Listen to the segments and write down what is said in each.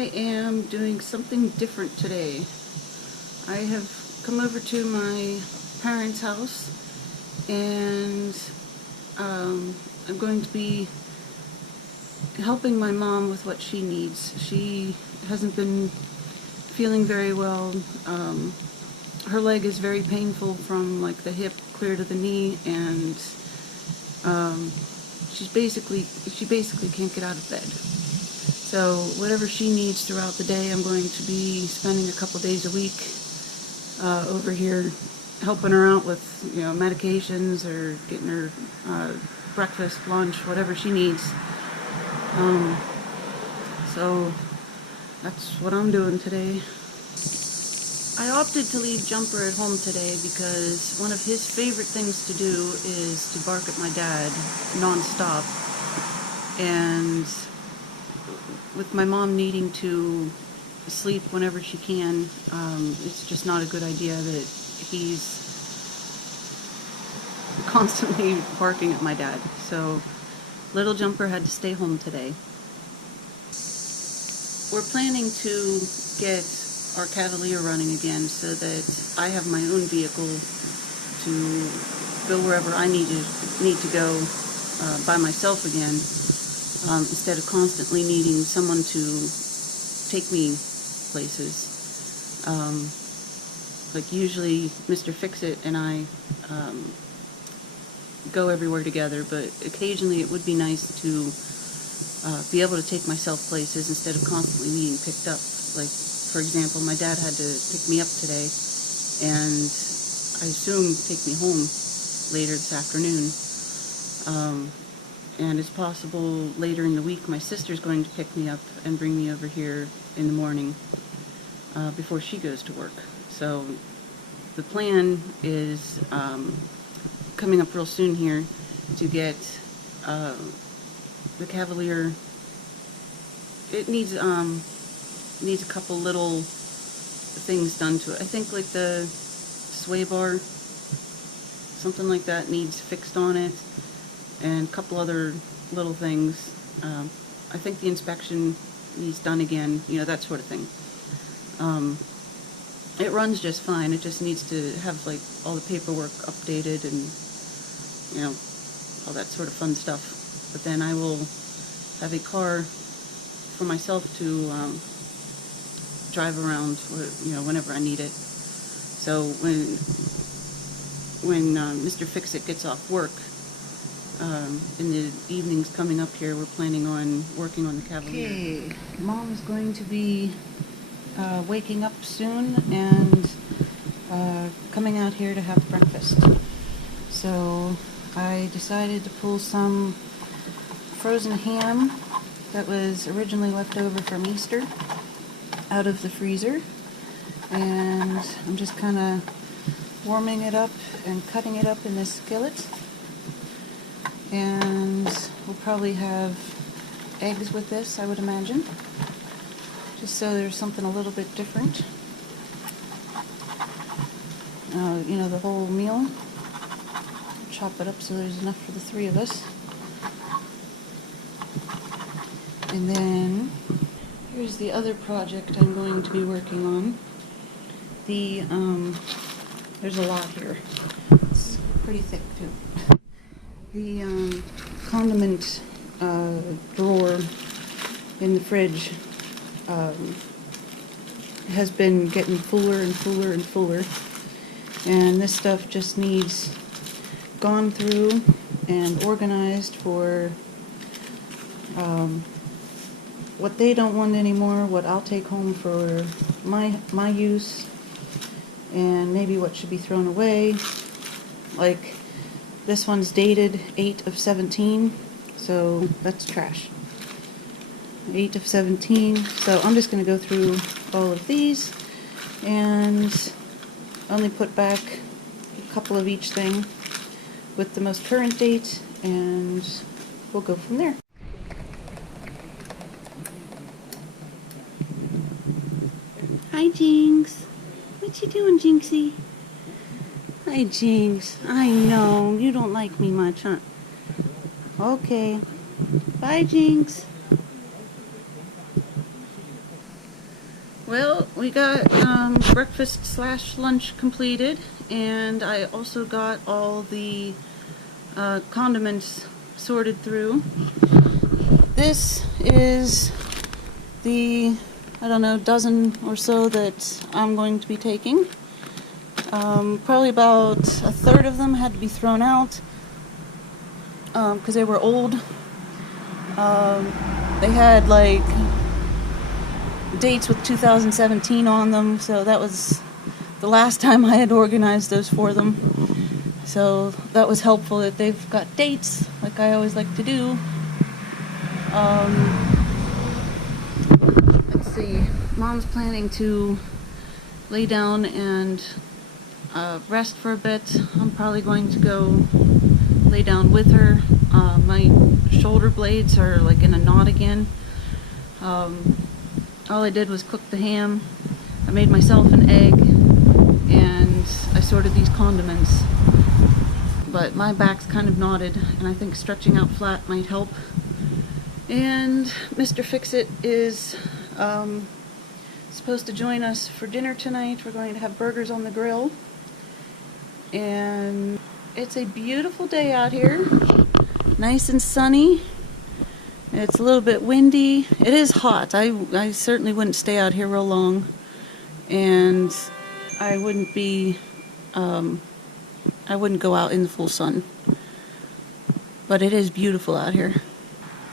I am doing something different today. I have come over to my parents' house and I'm going to be helping my mom with what she needs. She hasn't been feeling very well. Her leg is very painful from like the hip clear to the knee, and she basically can't get out of bed. So whatever she needs throughout the day, I'm going to be spending a couple days a week over here helping her out with, medications or getting her breakfast, lunch, whatever she needs. So that's what I'm doing today. I opted to leave Jumper at home today because one of his favorite things to do is to bark at my dad non-stop. And with my mom needing to sleep whenever she can, it's just not a good idea that he's constantly barking at my dad. So little Jumper had to stay home today. We're planning to get our Cavalier running again so that I have my own vehicle to go wherever I need to go by myself again, instead of constantly needing someone to take me places. Like usually Mr. Fix-It and I go everywhere together, but occasionally it would be nice to be able to take myself places instead of constantly being picked up. Like, for example, my dad had to pick me up today, and I assume take me home later this afternoon. And it's possible later in the week my sister's going to pick me up and bring me over here in the morning before she goes to work. So the plan is coming up real soon here to get the Cavalier. It needs a couple little things done to it. I think like the sway bar, something like that, needs fixed on it, and a couple other little things. I think the inspection needs done again, that sort of thing. It runs just fine. It just needs to have like all the paperwork updated and all that sort of fun stuff. But then I will have a car for myself to drive around, whenever I need it. So when Mr. Fix-It gets off work in the evenings coming up here, we're planning on working on the Cavalier. Okay, Mom's going to be waking up soon and coming out here to have breakfast. So I decided to pull some frozen ham that was originally left over from Easter out of the freezer, and I'm just kind of warming it up and cutting it up in this skillet. And we'll probably have eggs with this, I would imagine, just so there's something a little bit different. The whole meal. Chop it up so there's enough for the three of us. And then here's the other project I'm going to be working on. There's a lot here. It's pretty thick too. The condiment drawer in the fridge has been getting fuller and fuller and fuller, and this stuff just needs gone through and organized for what they don't want anymore, what I'll take home for my use, and maybe what should be thrown away. Like this one's dated 8/17, so that's trash. 8/17. So I'm just going to go through all of these and only put back a couple of each thing with the most current date, and we'll go from there. Hi, Jinx. What you doing, Jinxie? Hi, Jinx. I know, you don't like me much, huh? Okay. Bye, Jinx. Well, we got breakfast slash lunch completed, and I also got all the condiments sorted through. This is the, I don't know, dozen or so that I'm going to be taking. Probably about a third of them had to be thrown out because they were old. They had like dates with 2017 on them, so that was the last time I had organized those for them. So that was helpful that they've got dates, like I always like to do. Let's see, Mom's planning to lay down and rest for a bit. I'm probably going to go lay down with her. My shoulder blades are like in a knot again. All I did was cook the ham. I made myself an egg and I sorted these condiments. But my back's kind of knotted and I think stretching out flat might help. And Mr. Fix-It is supposed to join us for dinner tonight. We're going to have burgers on the grill. And it's a beautiful day out here. Nice and sunny. It's a little bit windy. It is hot. I certainly wouldn't stay out here real long. And I wouldn't be, I wouldn't go out in the full sun. But it is beautiful out here.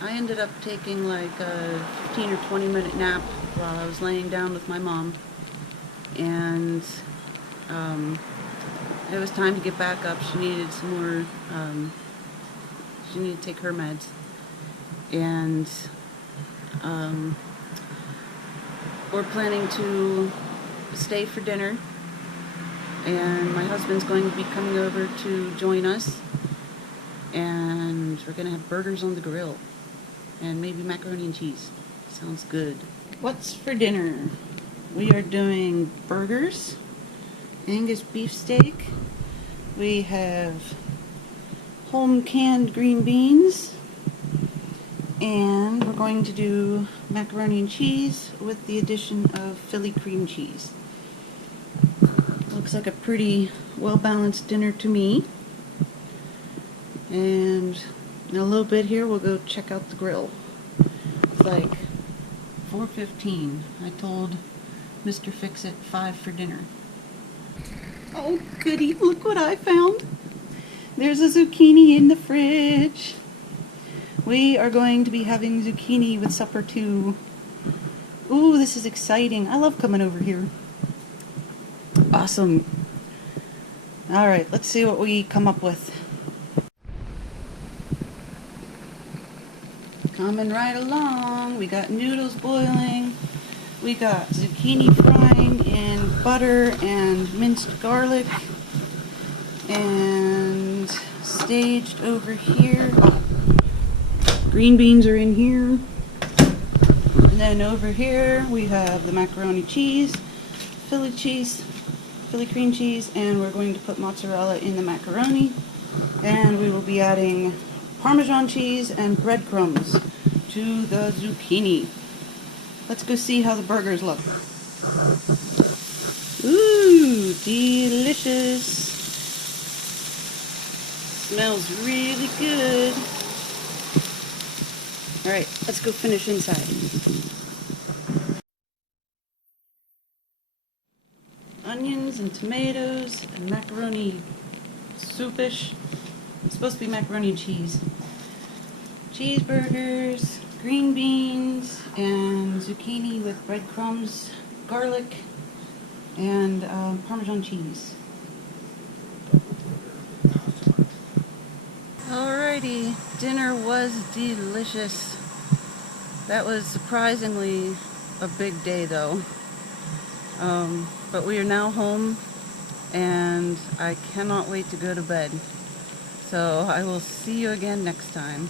I ended up taking like a 15 or 20 minute nap while I was laying down with my mom. And it was time to get back up. She needed some more, she needed to take her meds. And we're planning to stay for dinner, and my husband's going to be coming over to join us, and we're going to have burgers on the grill and maybe macaroni and cheese. Sounds good. What's for dinner? We are doing burgers, Angus beef steak, we have home canned green beans, and we're going to do macaroni and cheese with the addition of Philly cream cheese. Looks like a pretty well-balanced dinner to me. And in a little bit here, we'll go check out the grill. It's like 4:15. I told Mr. Fix-It 5 for dinner. Oh, goody, look what I found. There's a zucchini in the fridge. We are going to be having zucchini with supper too. Ooh, this is exciting. I love coming over here. Awesome. Alright, let's see what we come up with. Coming right along. We got noodles boiling. We got zucchini frying in butter and minced garlic. And staged over here. Oh, green beans are in here. And then over here we have the macaroni cheese, Philly cream cheese, and we're going to put mozzarella in the macaroni. And we will be adding Parmesan cheese and breadcrumbs to the zucchini. Let's go see how the burgers look. Ooh, delicious. Smells really good. Alright, let's go finish inside. Onions and tomatoes and macaroni soupish. It's supposed to be macaroni and cheese. Cheeseburgers, green beans, and zucchini with breadcrumbs, garlic, and Parmesan cheese. Alrighty, dinner was delicious. That was surprisingly a big day though. But we are now home and I cannot wait to go to bed. So I will see you again next time.